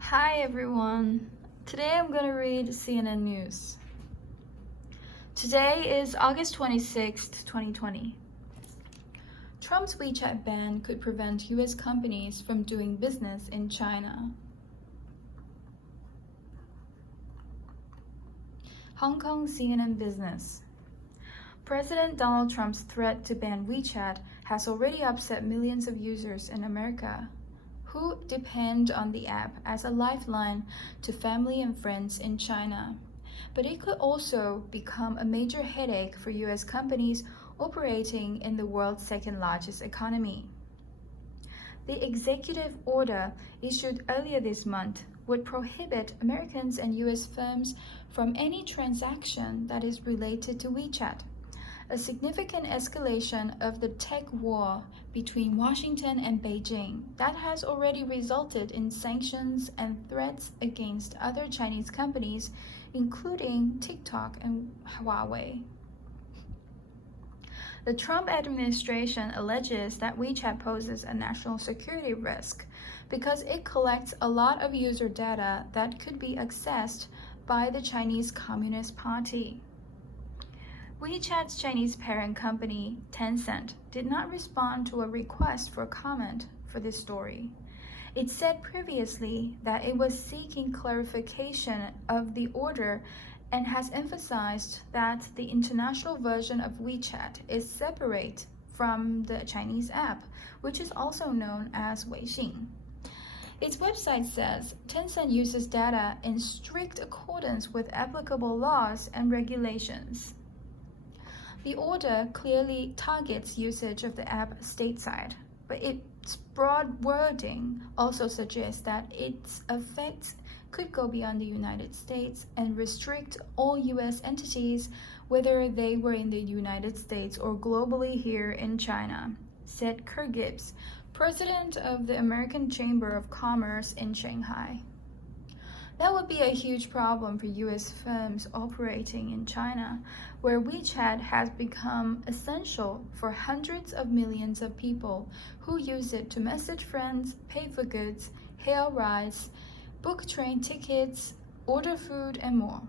Hi everyone. Today I'm going to read CNN News. Today is August 26th, 2020. Trump's WeChat ban could prevent US companies from doing business in China. Hong Kong CNN Business. President Donald Trump's threat to ban WeChat has already upset millions of users in America, who depend on the app as a lifeline to family and friends in China. But it could also become a major headache for US companies operating in the world's second-largest economy. The executive order issued earlier this month would prohibit Americans and US firms from any transaction that is related to WeChat, a significant escalation of the tech war between Washington and Beijing that has already resulted in sanctions and threats against other Chinese companies, including TikTok and Huawei. The Trump administration alleges that WeChat poses a national security risk because it collects a lot of user data that could be accessed by the Chinese Communist Party. WeChat's Chinese parent company, Tencent, did not respond to a request for comment for this story. It said previously that it was seeking clarification of the order and has emphasized that the international version of WeChat is separate from the Chinese app, which is also known as Weixin. Its website says Tencent uses data in strict accordance with applicable laws and regulations. The order clearly targets usage of the app stateside, but its broad wording also suggests that its effects could go beyond the United States and restrict all US entities, whether they were in the United States or globally here in China, said Kurt Gibbs, president of the American Chamber of Commerce in Shanghai. That would be a huge problem for US firms operating in China, where WeChat has become essential for hundreds of millions of people who use it to message friends, pay for goods, hail rides, book train tickets, order food, and more.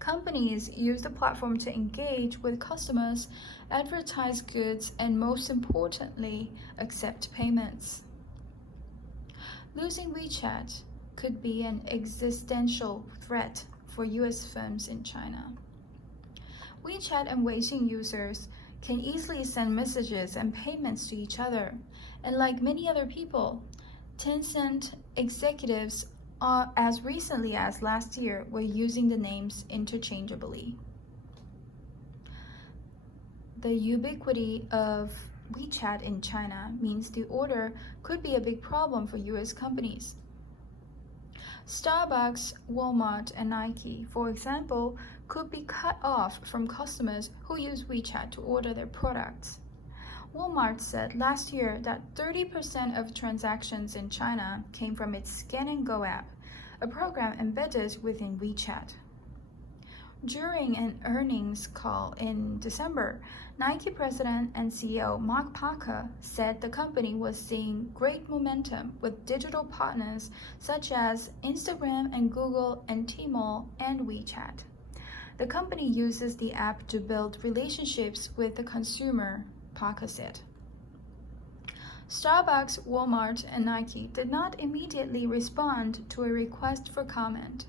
Companies use the platform to engage with customers, advertise goods, and most importantly, accept payments. Losing WeChat could be an existential threat for US firms in China. WeChat and Weixin users can easily send messages and payments to each other, and like many other people, Tencent executives as recently as last year were using the names interchangeably. The ubiquity of WeChat in China means the order could be a big problem for US companies. Starbucks, Walmart, and Nike, for example, could be cut off from customers who use WeChat to order their products. Walmart said last year that 30% of transactions in China came from its Scan and Go app, a program embedded within WeChat. During an earnings call in December, Nike president and CEO Mark Parker said the company was seeing great momentum with digital partners such as Instagram and Google and Tmall and WeChat. The company uses the app to build relationships with the consumer, Parker said. Starbucks, Walmart, and Nike did not immediately respond to a request for comment.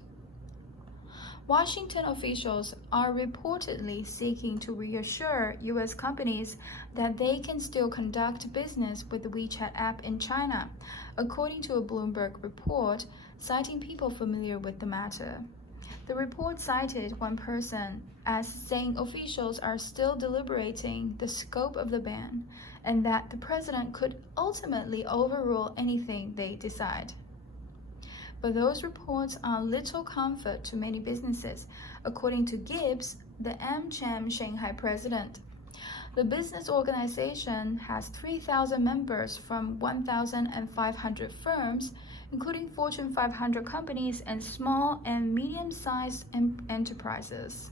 Washington officials are reportedly seeking to reassure US companies that they can still conduct business with the WeChat app in China, according to a Bloomberg report citing people familiar with the matter. The report cited one person as saying officials are still deliberating the scope of the ban and that the president could ultimately overrule anything they decide. But those reports are little comfort to many businesses, according to Gibbs, the AmCham Shanghai president. The business organization has 3,000 members from 1,500 firms, including Fortune 500 companies and small and medium-sized enterprises.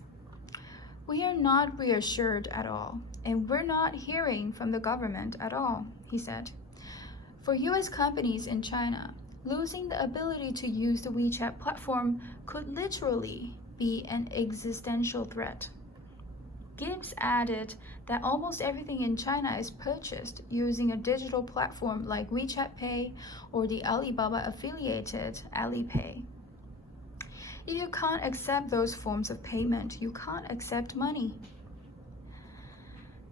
We are not reassured at all, and we're not hearing from the government at all, he said. For US companies in China, Losing the ability to use the WeChat platform could literally be an existential threat. Gibbs added that almost everything in China is purchased using a digital platform like WeChat Pay or the Alibaba-affiliated Alipay. If you can't accept those forms of payment, you can't accept money.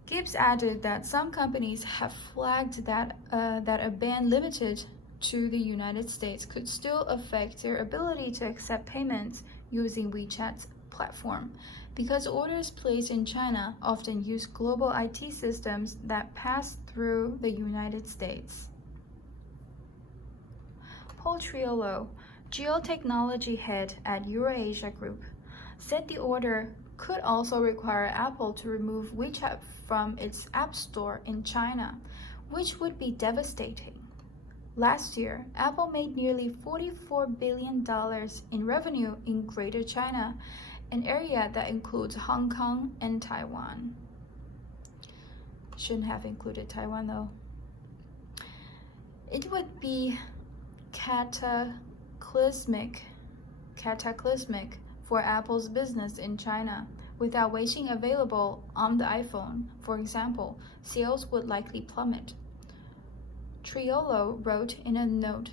Gibbs added that some companies have flagged that a ban limited to the United States could still affect their ability to accept payments using WeChat's platform, because orders placed in China often use global IT systems that pass through the United States. Paul Triolo, geotechnology head at Eurasia Group, said the order could also require Apple to remove WeChat from its App Store in China, which would be devastating. Last year, Apple made nearly $44 billion in revenue in Greater China, an area that includes Hong Kong and Taiwan. Shouldn't have included Taiwan though. It would be cataclysmic for Apple's business in China. Without WeChat available on the iPhone, for example, sales would likely plummet. Triolo wrote in a note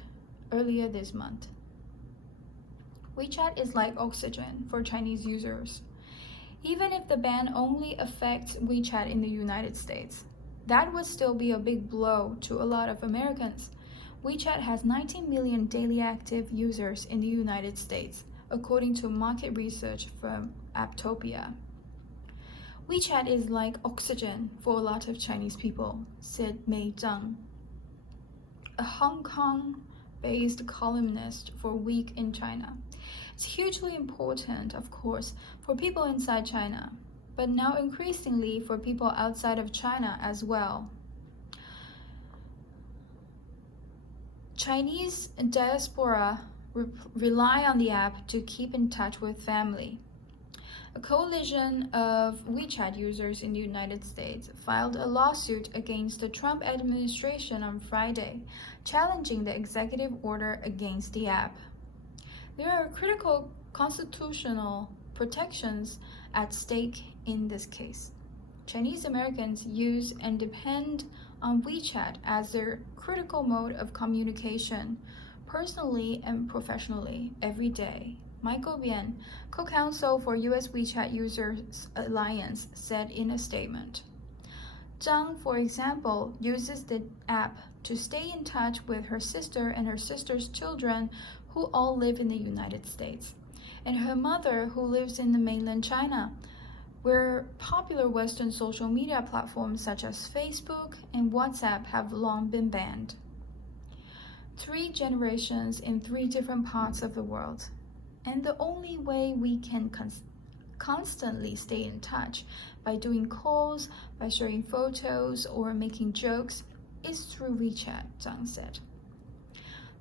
earlier this month. WeChat is like oxygen for Chinese users. Even if the ban only affects WeChat in the United States, that would still be a big blow to a lot of Americans. WeChat has 19 million daily active users in the United States, according to market research firm Apptopia. WeChat is like oxygen for a lot of Chinese people, said Mei Zhang, a Hong Kong-based columnist for Week in China. It's hugely important, of course, for people inside China, but now increasingly for people outside of China as well. Chinese diaspora rely on the app to keep in touch with family. A coalition of WeChat users in the United States filed a lawsuit against the Trump administration on Friday, challenging the executive order against the app. There are critical constitutional protections at stake in this case. Chinese Americans use and depend on WeChat as their critical mode of communication, personally and professionally, every day. Michael Bian, co-counsel for U.S. WeChat Users Alliance, said in a statement. Zhang, for example, uses the app to stay in touch with her sister and her sister's children who all live in the United States, and her mother who lives in the mainland China, where popular Western social media platforms such as Facebook and WhatsApp have long been banned. 3 generations in 3 different parts of the world. And the only way we can constantly stay in touch by doing calls, by sharing photos, or making jokes is through WeChat, Zhang said.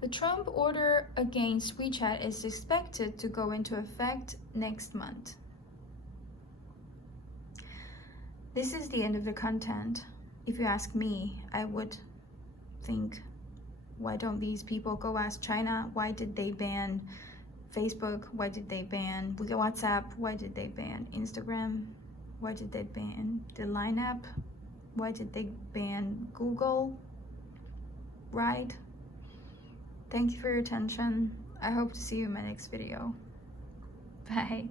The Trump order against WeChat is expected to go into effect next month. This is the end of the content. If you ask me, I would think, why don't these people go ask China? Why did they ban Facebook? Why did they ban WhatsApp? Why did they ban Instagram? Why did they ban the Line app? Why did they ban Google? Right? Thank you for your attention. I hope to see you in my next video. Bye.